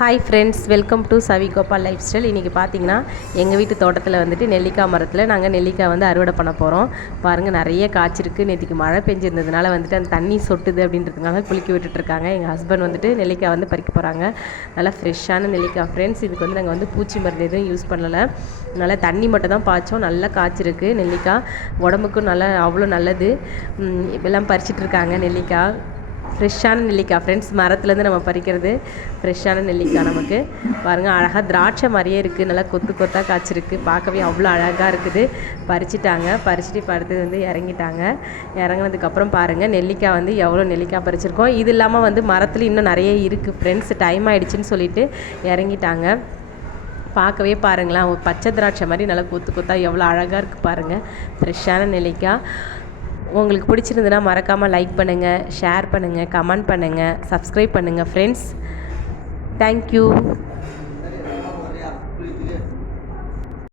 Hi friends, welcome to Savi Gopal life style. இன்றைக்கி பார்த்தீங்கன்னா எங்கள் வீட்டு தோட்டத்தில் வந்துட்டு நெல்லிக்காய் மரத்தில் நாங்கள் நெல்லிக்காய் வந்து அறுவடை பண்ண போகிறோம். பாருங்கள், நிறைய காய்ச்சிருக்கு. நேற்றுக்கு மழை பெஞ்சிருந்ததுனால வந்துட்டு அந்த தண்ணி சொட்டுது அப்படின்றதுனால குலுக்கி விட்டுட்ருக்காங்க. எங்கள் ஹஸ்பண்ட் வந்துட்டு நெல்லிக்காய் வந்து பறிக்க போகிறாங்க. நல்லா ஃப்ரெஷ்ஷான நெல்லிக்காய் ஃப்ரெண்ட்ஸ். இதுக்கு வந்து நாங்கள் வந்து பூச்சி மருந்து எதுவும் யூஸ் பண்ணலை. நல்லா தண்ணி மட்டும் தான் பாய்ச்சோம். நல்லா காய்ச்சிருக்கு நெல்லிக்காய். உடம்புக்கும் நல்லா அவ்வளோ நல்லது. இப்பெல்லாம் பறிச்சிட்டு இருக்காங்க நெல்லிக்காய். ஃப்ரெஷ்ஷான நெல்லிக்காய் ஃப்ரெண்ட்ஸ். மரத்துலேருந்து நம்ம பறிக்கிறது ஃப்ரெஷ்ஷான நெல்லிக்காய். நமக்கு பாருங்கள், அழகாக திராட்சை மாதிரியே இருக்குது. நல்லா கொத்து கொத்தாக காய்ச்சிருக்கு. பார்க்கவே அவ்வளோ அழகாக இருக்குது. பறிச்சுட்டு இப்போ அடுத்தது வந்து இறங்கிட்டாங்க. இறங்கினதுக்கப்புறம் பாருங்கள், நெல்லிக்காய் வந்து எவ்வளோ நெல்லிக்காய் பறிச்சிருக்கோம். இது இல்லாமல் வந்து மரத்தில் இன்னும் நிறைய இருக்குது ஃப்ரெண்ட்ஸ். டைம் ஆகிடுச்சின்னு சொல்லிட்டு இறங்கிட்டாங்க. பார்க்கவே பாருங்களேன், ஒரு பச்சை திராட்சை மாதிரி நல்லா கொத்து கொத்தாக எவ்வளோ அழகாக இருக்குது பாருங்கள். ஃப்ரெஷ்ஷான நெல்லிக்காய். உங்களுக்கு பிடிச்சிருந்துன்னா மறக்காமல் லைக் பண்ணுங்கள், ஷேர் பண்ணுங்கள், கமெண்ட் பண்ணுங்கள், சப்ஸ்கிரைப் பண்ணுங்கள் ஃப்ரெண்ட்ஸ். தேங்க்யூ.